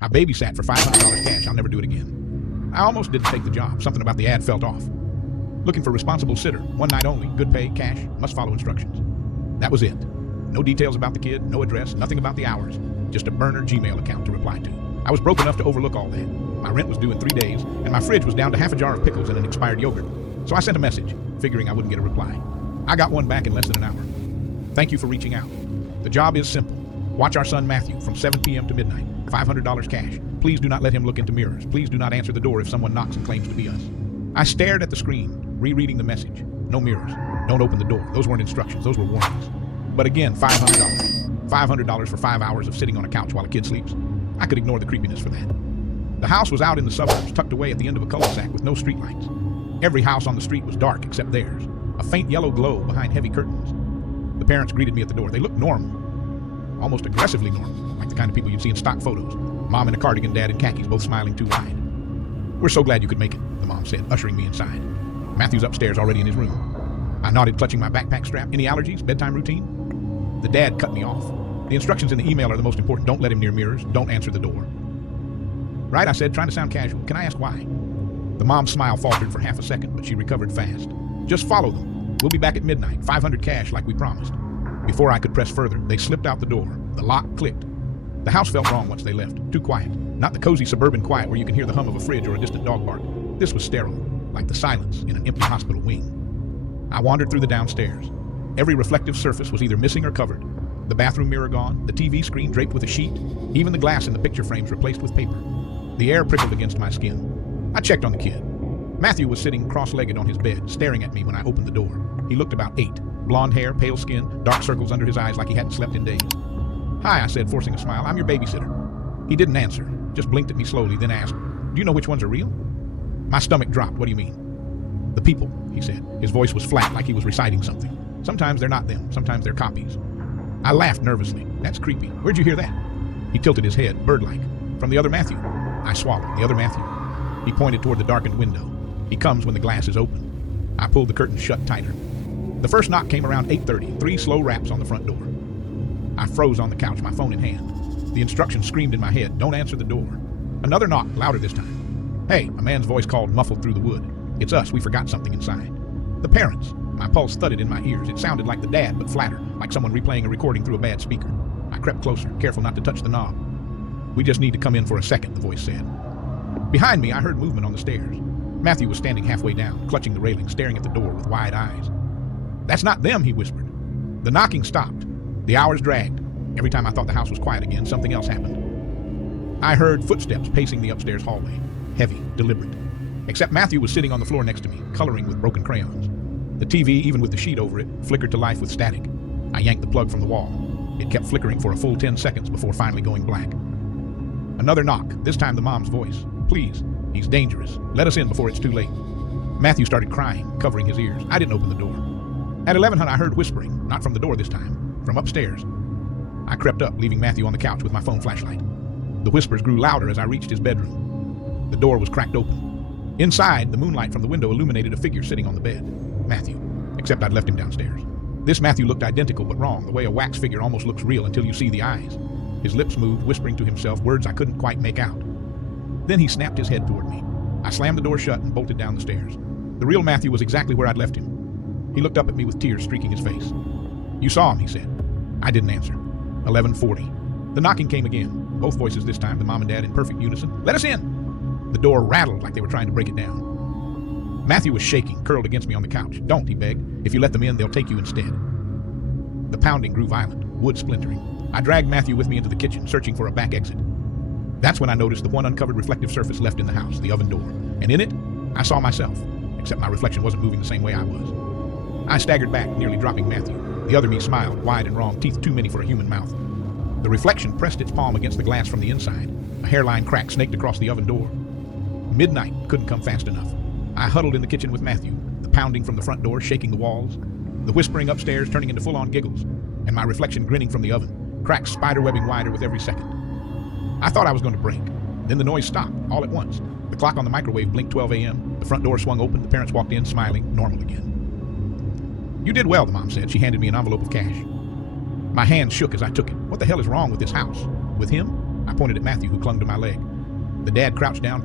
I babysat for $500 cash. I'll never do it again. I almost didn't take the job. Something about the ad felt off. Looking for responsible sitter. One night only. Good pay, cash, must follow instructions. That was it. No details about the kid, no address, nothing about the hours. Just a burner Gmail account to reply to. I was broke enough to overlook all that. My rent was due in 3 days, and my fridge was down to half a jar of pickles and an expired yogurt. So I sent a message, figuring I wouldn't get a reply. I got one back in less than an hour. Thank you for reaching out. The job is simple. Watch our son Matthew from 7 p.m. to midnight. $500 cash. Please do not let him look into mirrors. Please do not answer the door if someone knocks and claims to be us. I stared at the screen, rereading the message. No mirrors. Don't open the door. Those weren't instructions. Those were warnings. But again, $500. $500 for 5 hours of sitting on a couch while a kid sleeps. I could ignore the creepiness for that. The house was out in the suburbs, tucked away at the end of a cul-de-sac with no streetlights. Every house on the street was dark except theirs. A faint yellow glow behind heavy curtains. The parents greeted me at the door. They looked normal. Almost aggressively normal, like the kind of people you'd see in stock photos. Mom in a cardigan, dad in khakis, both smiling too wide. "We're so glad you could make it," the mom said, ushering me inside. Matthew's upstairs, already in his room. I nodded, clutching my backpack strap. "Any allergies? Bedtime routine?" The dad cut me off. "The instructions in the email are the most important. Don't let him near mirrors. Don't answer the door." "Right," I said, trying to sound casual. "Can I ask why?" The mom's smile faltered for half a second, but she recovered fast. "Just follow them. We'll be back at midnight. 500 cash like we promised." Before I could press further, they slipped out the door. The lock clicked. The house felt wrong once they left. Too quiet. Not the cozy suburban quiet where you can hear the hum of a fridge or a distant dog bark. This was sterile, like the silence in an empty hospital wing. I wandered through the downstairs. Every reflective surface was either missing or covered. The bathroom mirror gone, the TV screen draped with a sheet, even the glass in the picture frames replaced with paper. The air prickled against my skin. I checked on the kid. Matthew was sitting cross-legged on his bed, staring at me when I opened the door. He looked about 8. Blonde hair, pale skin, dark circles under his eyes like he hadn't slept in days. "Hi," I said, forcing a smile. "I'm your babysitter." He didn't answer, just blinked at me slowly, then asked, "Do you know which ones are real?" My stomach dropped. "What do you mean?" "The people," he said. His voice was flat, like he was reciting something. "Sometimes they're not them. Sometimes they're copies." I laughed nervously. "That's creepy. Where'd you hear that?" He tilted his head, bird-like. "From the other Matthew." I swallowed. "The other Matthew?" He pointed toward the darkened window. "He comes when the glass is open." I pulled the curtain shut tighter. The first knock came around 8:30, 3 slow raps on the front door. I froze on the couch, my phone in hand. The instructions screamed in my head, "Don't answer the door." Another knock, louder this time. "Hey," a man's voice called, muffled through the wood. "It's us, we forgot something inside." The parents. My pulse thudded in my ears. It sounded like the dad, but flatter, like someone replaying a recording through a bad speaker. I crept closer, careful not to touch the knob. "We just need to come in for a second," the voice said. Behind me, I heard movement on the stairs. Matthew was standing halfway down, clutching the railing, staring at the door with wide eyes. "That's not them," he whispered. The knocking stopped. The hours dragged. Every time I thought the house was quiet again, something else happened. I heard footsteps pacing the upstairs hallway. Heavy, deliberate. Except Matthew was sitting on the floor next to me, coloring with broken crayons. The TV, even with the sheet over it, flickered to life with static. I yanked the plug from the wall. It kept flickering for a full 10 seconds before finally going black. Another knock, this time the mom's voice. "Please, he's dangerous. Let us in before it's too late." Matthew started crying, covering his ears. I didn't open the door. At 1100, I heard whispering, not from the door this time, from upstairs. I crept up, leaving Matthew on the couch with my phone flashlight. The whispers grew louder as I reached his bedroom. The door was cracked open. Inside, the moonlight from the window illuminated a figure sitting on the bed. Matthew, except I'd left him downstairs. This Matthew looked identical but wrong, the way a wax figure almost looks real until you see the eyes. His lips moved, whispering to himself words I couldn't quite make out. Then he snapped his head toward me. I slammed the door shut and bolted down the stairs. The real Matthew was exactly where I'd left him. He looked up at me with tears streaking his face. "You saw him," he said. I didn't answer. 11:40. The knocking came again. Both voices this time, the mom and dad in perfect unison. "Let us in!" The door rattled like they were trying to break it down. Matthew was shaking, curled against me on the couch. "Don't," he begged. "If you let them in, they'll take you instead." The pounding grew violent, wood splintering. I dragged Matthew with me into the kitchen, searching for a back exit. That's when I noticed the one uncovered reflective surface left in the house, the oven door. And in it, I saw myself, except my reflection wasn't moving the same way I was. I staggered back, nearly dropping Matthew. The other me smiled, wide and wrong, teeth too many for a human mouth. The reflection pressed its palm against the glass from the inside. A hairline crack snaked across the oven door. Midnight couldn't come fast enough. I huddled in the kitchen with Matthew, the pounding from the front door shaking the walls, the whispering upstairs turning into full-on giggles, and my reflection grinning from the oven, cracks spiderwebbing wider with every second. I thought I was going to break. Then the noise stopped, all at once. The clock on the microwave blinked 12 a.m. The front door swung open. The parents walked in, smiling, normal again. "You did well," the mom said. She handed me an envelope of cash. My hand shook as I took it. What the hell is wrong with this house? With him? I pointed at Matthew, who clung to my leg. The dad crouched down,